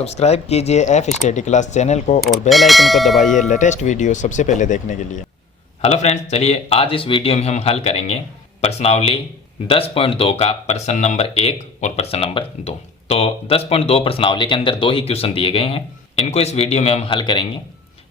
Subscribe कीजिए F study class channel को और बेल आइकन को दबाइए लेटेस्ट वीडियो सबसे पहले देखने के लिए। हेलो फ्रेंड्स, चलिए आज इस वीडियो में हम हल करेंगे प्रश्नावली 10.2 का प्रश्न नंबर 1 और प्रश्न नंबर 2। तो 10.2 प्रश्नावली के अंदर दो ही क्वेश्चन दिए गए हैं, इनको इस वीडियो में हम हल करेंगे।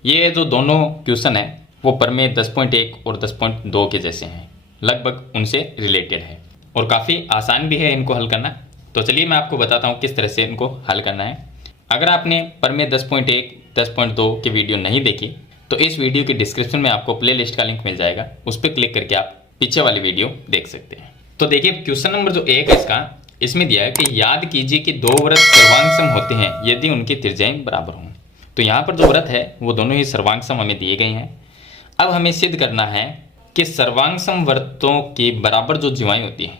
ये जो दोनों क्वेश्चन है वो प्रमेय 10.1 और 10.2 के जैसे हैं, लगभग उनसे रिलेटेड है और काफ़ी आसान भी है इनको हल करना। तो चलिए मैं आपको बताता हूँ किस तरह से इनको हल करना है। अगर आपने प्रमेय 10.1, 10.2 की वीडियो नहीं देखी तो इस वीडियो के डिस्क्रिप्शन में आपको प्ले लिस्ट का लिंक मिल जाएगा, उस पर क्लिक करके आप पीछे वाली वीडियो देख सकते हैं। तो देखिए क्वेश्चन नंबर जो 1 है इसमें दिया है कि याद कीजिए कि दो वृत्त सर्वांग सम होते हैं यदि उनकी त्रिज्याएं बराबर हों। तो यहाँ पर जो वृत्त है वो दोनों ही सर्वांग सम हमें दिए गए हैं। अब हमें सिद्ध करना है कि सर्वांग सम वृत्तों की बराबर जो जीवाएं होती हैं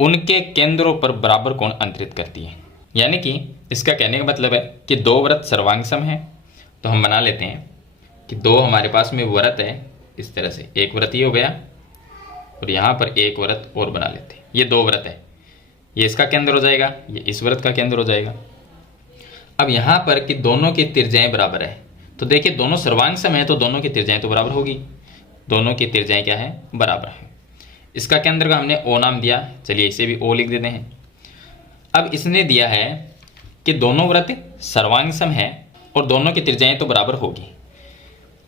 उनके केंद्रों पर बराबर कोण अंतरित करती है। यानी कि इसका कहने का मतलब है कि दो वृत्त सर्वांग सम है। तो हम बना लेते हैं कि दो हमारे पास में वृत्त है, इस तरह से एक वृत्त ये हो गया और यहाँ पर एक वृत्त और बना लेते हैं। ये दो वृत्त है, ये इसका केंद्र हो जाएगा, ये इस वृत्त का केंद्र हो जाएगा। अब यहाँ पर कि दोनों की त्रिज्याएं बराबर है, तो देखिए दोनों सर्वांग सम है तो दोनों की त्रिज्याएं तो बराबर होगी। दोनों की त्रिज्याएं क्या है? बराबर है। इसका केंद्र का हमने ओ नाम दिया, चलिए इसे भी ओ लिख देते हैं। अब इसने दिया है कि दोनों वृत्त सर्वांग सम है और दोनों की त्रिज्याएं तो बराबर होगी।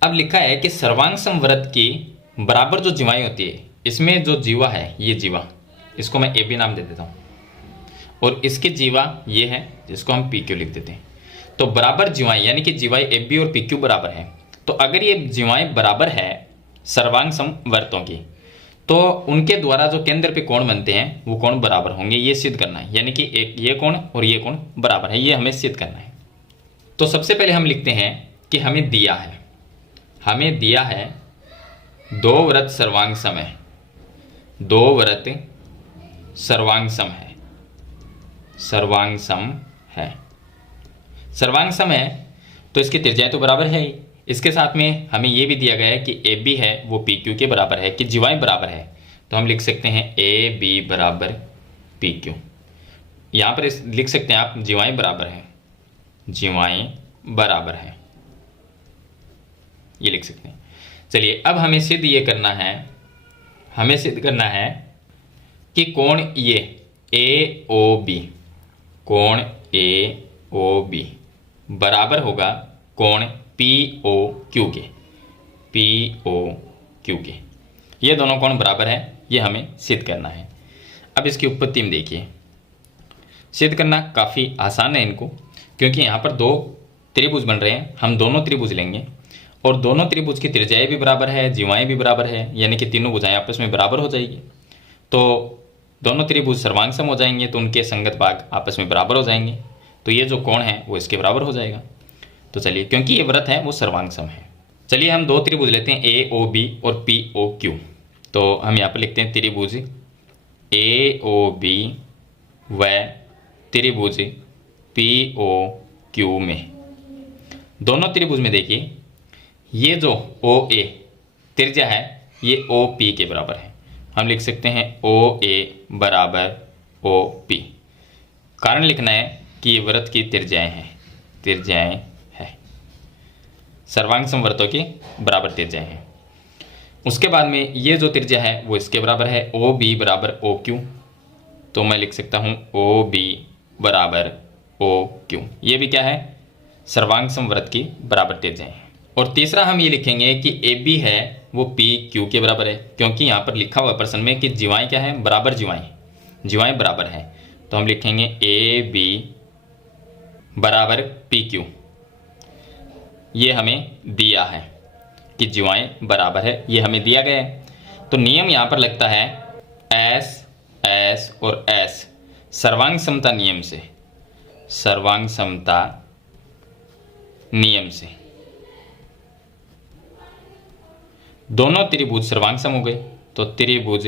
अब लिखा है कि सर्वांग सम वृत्त की बराबर जो जीवाएं होती है, इसमें जो जीवा है ये जीवा, इसको मैं ए बी नाम दे देता हूँ और इसकी जीवा ये है जिसको हम पी क्यू लिख देते हैं। तो बराबर जीवाएं यानी कि जीवाएं ए बी और पी क्यू बराबर है। तो अगर ये जीवाएं बराबर है सर्वांग सम वृत्तों की तो उनके द्वारा जो केंद्र पे कोण बनते हैं वो कोण बराबर होंगे, ये सिद्ध करना है। यानी कि एक ये कोण और ये कोण बराबर है, ये हमें सिद्ध करना है। तो सबसे पहले हम लिखते हैं कि हमें दिया है दो वृत्त सर्वांग सम है, दो वृत्त सर्वांग सम है, सर्वांग सम है तो इसकी त्रिज्याएं तो बराबर है ही। इसके साथ में हमें यह भी दिया गया है कि ए बी है वो पी क्यू के बराबर है, कि जीवाएं बराबर है। तो हम लिख सकते हैं ए बी बराबर पी क्यू। यहाँ पर लिख सकते हैं आप जीवाएं बराबर है, जीवाएं बराबर है, ये लिख सकते हैं। चलिए अब हमें सिद्ध ये करना है, हमें सिद्ध करना है कि कोण ये ए ओ बी, कोण ए ओ बी बराबर होगा कोण पी ओ क्यू के, पी ओ क्यू के। ये दोनों कोण बराबर है, ये हमें सिद्ध करना है। अब इसकी उत्पत्ति में देखिए, सिद्ध करना काफ़ी आसान है इनको, क्योंकि यहाँ पर दो त्रिभुज बन रहे हैं। हम दोनों त्रिभुज लेंगे और दोनों त्रिभुज की त्रिज्याएं भी बराबर है, जीवाएं भी बराबर है, यानी कि तीनों भुजाएं आपस में बराबर हो जाएगी। तो दोनों त्रिभुज सर्वांग सम हो जाएंगे तो उनके संगत भाग आपस में बराबर हो जाएंगे। तो ये जो कोण है वो इसके बराबर हो जाएगा। तो चलिए क्योंकि ये वृत्त है वो सर्वांग सम है, चलिए हम दो त्रिभुज लेते हैं ए ओ बी और पी ओ क्यू। तो हम यहाँ पर लिखते हैं त्रिभुज ए ओ बी व त्रिभुज पी ओ क्यू में। दोनों त्रिभुज में देखिए ये जो ओ ए त्रिज्या है ये ओ पी के बराबर है। हम लिख सकते हैं ओ ए बराबर ओ पी। कारण लिखना है कि ये वृत्त की त्रिज्याएं हैं, त्रिज्याएं है, सर्वांग सम वृत्तों की बराबर त्रिज्याएं हैं। उसके बाद में ये जो त्रिज्या है वो इसके बराबर है ओ बी बराबर ओ क्यू। तो मैं लिख सकता हूँ ओ बी बराबर ओ क्यू। ये भी क्या है? सर्वांग सम वृत्त की बराबर त्रिज्याएं हैं। और तीसरा हम ये लिखेंगे कि ए बी है वो पी क्यू के बराबर है, क्योंकि यहाँ पर लिखा हुआ प्रश्न में कि जीवाएं क्या है? बराबर जीवाएं बराबर है। तो हम लिखेंगे ए बी बराबर पी क्यू। ये हमें दिया है कि जीवाएं बराबर है, ये हमें दिया गया है। तो नियम यहाँ पर लगता है एस एस और एस सर्वांग समता नियम से, सर्वांग समता नियम से दोनों त्रिभुज सर्वांग सम हो गए। तो त्रिभुज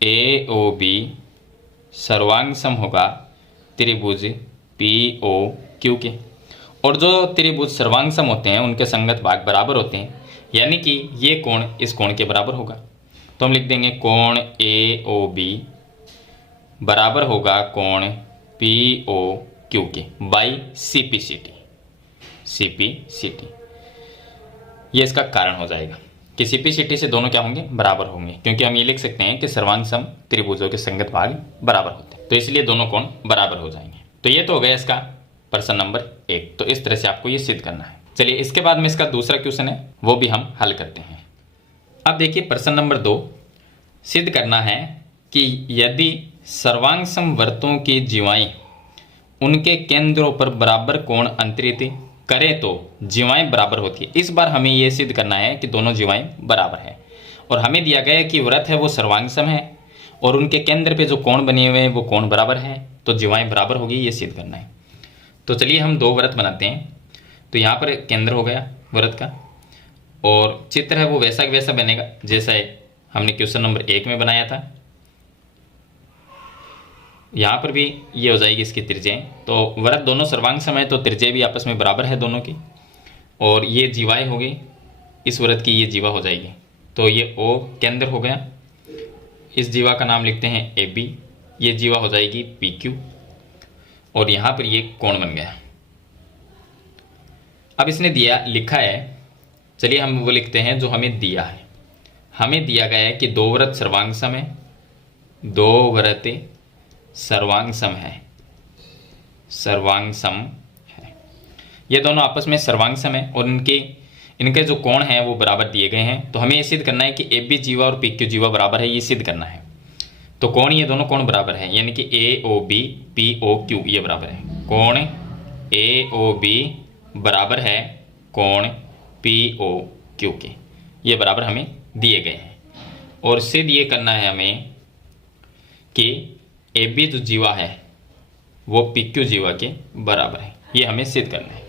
ए ओ बी सर्वांग सम होगा त्रिभुज पी ओ क्यू के। और जो त्रिभुज सर्वांग सम होते हैं उनके संगत भाग बराबर होते हैं, यानी कि ये कोण इस कोण के बराबर होगा। तो हम लिख देंगे कोण ए ओ बी बराबर होगा कोण पी ओ क्यू के बाई CP/CT। CP/CT ये इसका कारण हो जाएगा कि CP/CT से दोनों क्या होंगे, बराबर होंगे, क्योंकि हम ये लिख सकते हैं कि सर्वांग सम त्रिभुजों के संगत भाग बराबर होते हैं, तो इसलिए दोनों कोण बराबर हो जाएंगे। तो ये तो हो गया इसका प्रश्न नंबर 1। तो इस तरह से आपको ये सिद्ध करना है। चलिए इसके बाद में इसका दूसरा क्वेश्चन है, वो भी हम हल करते हैं। अब देखिए प्रश्न नंबर 2 सिद्ध करना है कि यदि सर्वांग सम वृत्तों की जीवाएं उनके केंद्रों पर बराबर कोण अंतरित करें तो जीवाएं बराबर होती है। इस बार हमें यह सिद्ध करना है कि दोनों जीवाएं बराबर है, और हमें दिया गया है कि वृत्त है वो सर्वांग सम है और उनके केंद्र पे जो कोण बने हुए हैं वो कोण बराबर है, तो जीवाएं बराबर होगी, ये सिद्ध करना है। तो चलिए हम दो वृत्त बनाते हैं। तो यहाँ पर केंद्र हो गया वृत्त का, और चित्र है वो वैसा वैसा बनेगा जैसा हमने क्वेश्चन नंबर 1 में बनाया था। यहाँ पर भी ये हो जाएगी इसकी त्रिज्याएं। तो वृत्त दोनों सर्वांग सम है तो त्रिज्या भी आपस में बराबर है दोनों की, और ये जीवाएं हो गई, इस वृत्त की ये जीवा हो जाएगी। तो ये O केंद्र हो गया, इस जीवा का नाम लिखते हैं AB, ये जीवा हो जाएगी PQ, और यहाँ पर ये कोण बन गया। अब इसने दिया लिखा है, चलिए हम वो लिखते हैं जो हमें दिया है। हमें दिया गया है कि दो वृत्त सर्वांग सम है, दो वृत्त सर्वांग सम है, सर्वांग सम है। ये दोनों आपस में सर्वांग सम है और इनके जो कोण हैं वो बराबर दिए गए हैं। तो हमें ये सिद्ध करना है कि AB जीवा और PQ जीवा बराबर है, ये सिद्ध करना है। तो कोण, ये दोनों कोण बराबर है, यानी कि AOB POQ ये बराबर है। कोण AOB बराबर है कोण POQ के, ये बराबर हमें दिए गए हैं। और सिद्ध ये करना है हमें कि AB जो जीवा है वो PQ जीवा के बराबर है, ये हमें सिद्ध करना है।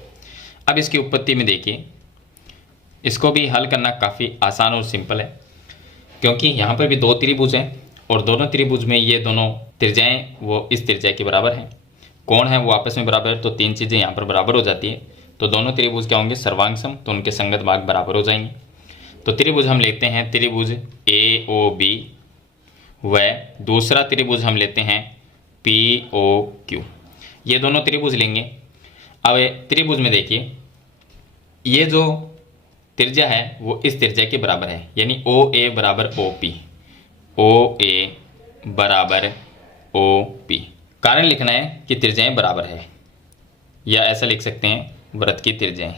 अब इसकी उत्पत्ति में देखिए, इसको भी हल करना काफ़ी आसान और सिंपल है, क्योंकि यहाँ पर भी दो त्रिभुज हैं और दोनों त्रिभुज में ये दोनों त्रिज्याएं वो इस त्रिज्या के बराबर हैं, कोण है वो आपस में बराबर है, तो तीन चीज़ें यहाँ पर बराबर हो जाती है। तो दोनों त्रिभुज क्या होंगे, सर्वांग सम, तो उनके संगत भाग बराबर हो जाएंगे। तो त्रिभुज हम लेते हैं त्रिभुज AOB, व दूसरा त्रिभुज हम लेते हैं POQ, ये दोनों त्रिभुज लेंगे। अब त्रिभुज में देखिए, ये जो त्रिज्या है वो इस त्रिज्या के बराबर है, यानी OA बराबर OP, OA बराबर OP। कारण लिखना है कि त्रिज्याएं बराबर है, या ऐसा लिख सकते हैं वृत्त की त्रिज्याएं।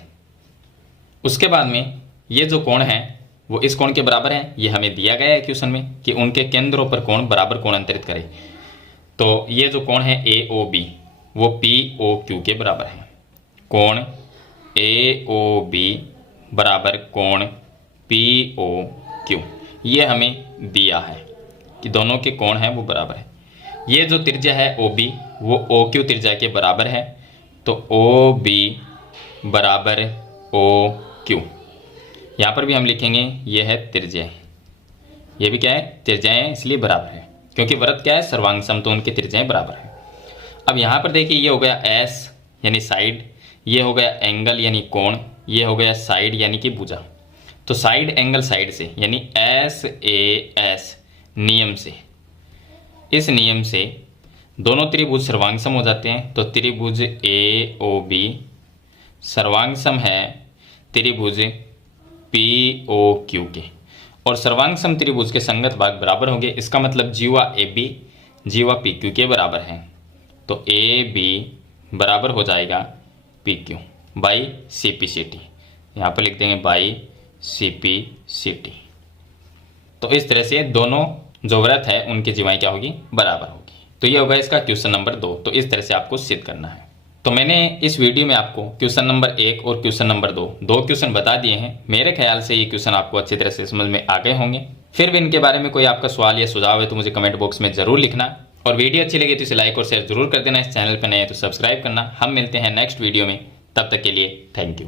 उसके बाद में ये जो कोण है वो इस कोण के बराबर है, ये हमें दिया गया है क्वेश्चन में कि उनके केंद्रों पर कोण बराबर कोण अंतरित करे। तो ये जो कोण है AOB वो POQ के बराबर है। कोण AOB बराबर कोण POQ, ये हमें दिया है कि दोनों के कोण हैं वो बराबर है। ये जो त्रिज्या है OB वो OQ त्रिज्या के बराबर है, तो OB बराबर OQ। यहाँ पर भी हम लिखेंगे ये है त्रिज्या, ये भी क्या है, त्रिज्याएं, इसलिए बराबर है, क्योंकि वृत्त क्या है, सर्वांग सम, तो उनकी त्रिज्याएं बराबर है। अब यहाँ पर देखिए, ये हो गया S यानी साइड, ये हो गया एंगल यानी कोण, ये हो गया साइड यानी कि भुजा। तो साइड एंगल साइड से, यानी SAS नियम से, इस नियम से दोनों त्रिभुज सर्वांग सम हो जाते हैं। तो त्रिभुज AOB सर्वांग सम है त्रिभुज POQ के, और सर्वांग सम त्रिभुज के संगत भाग बराबर होंगे। इसका मतलब जीवा AB जीवा PQ के बराबर है, तो AB बराबर हो जाएगा PQ बाई CP/CT, यहाँ पर लिख देंगे बाई CP/CT। तो इस तरह से दोनों जो वृत्त है उनकी जीवाएं क्या होगी, बराबर होगी। तो ये होगा इसका क्वेश्चन नंबर 2। तो इस तरह से आपको सिद्ध करना है। तो मैंने इस वीडियो में आपको क्वेश्चन नंबर 1 और क्वेश्चन नंबर 2 दो क्वेश्चन बता दिए हैं। मेरे ख्याल से ये क्वेश्चन आपको अच्छी तरह से समझ में आ गए होंगे। फिर भी इनके बारे में कोई आपका सवाल या सुझाव है तो मुझे कमेंट बॉक्स में जरूर लिखना, और वीडियो अच्छी लगी तो इसे लाइक और शेयर जरूर कर देना। इस चैनल पर नए हैं तो सब्सक्राइब करना। हम मिलते हैं नेक्स्ट वीडियो में, तब तक के लिए थैंक यू।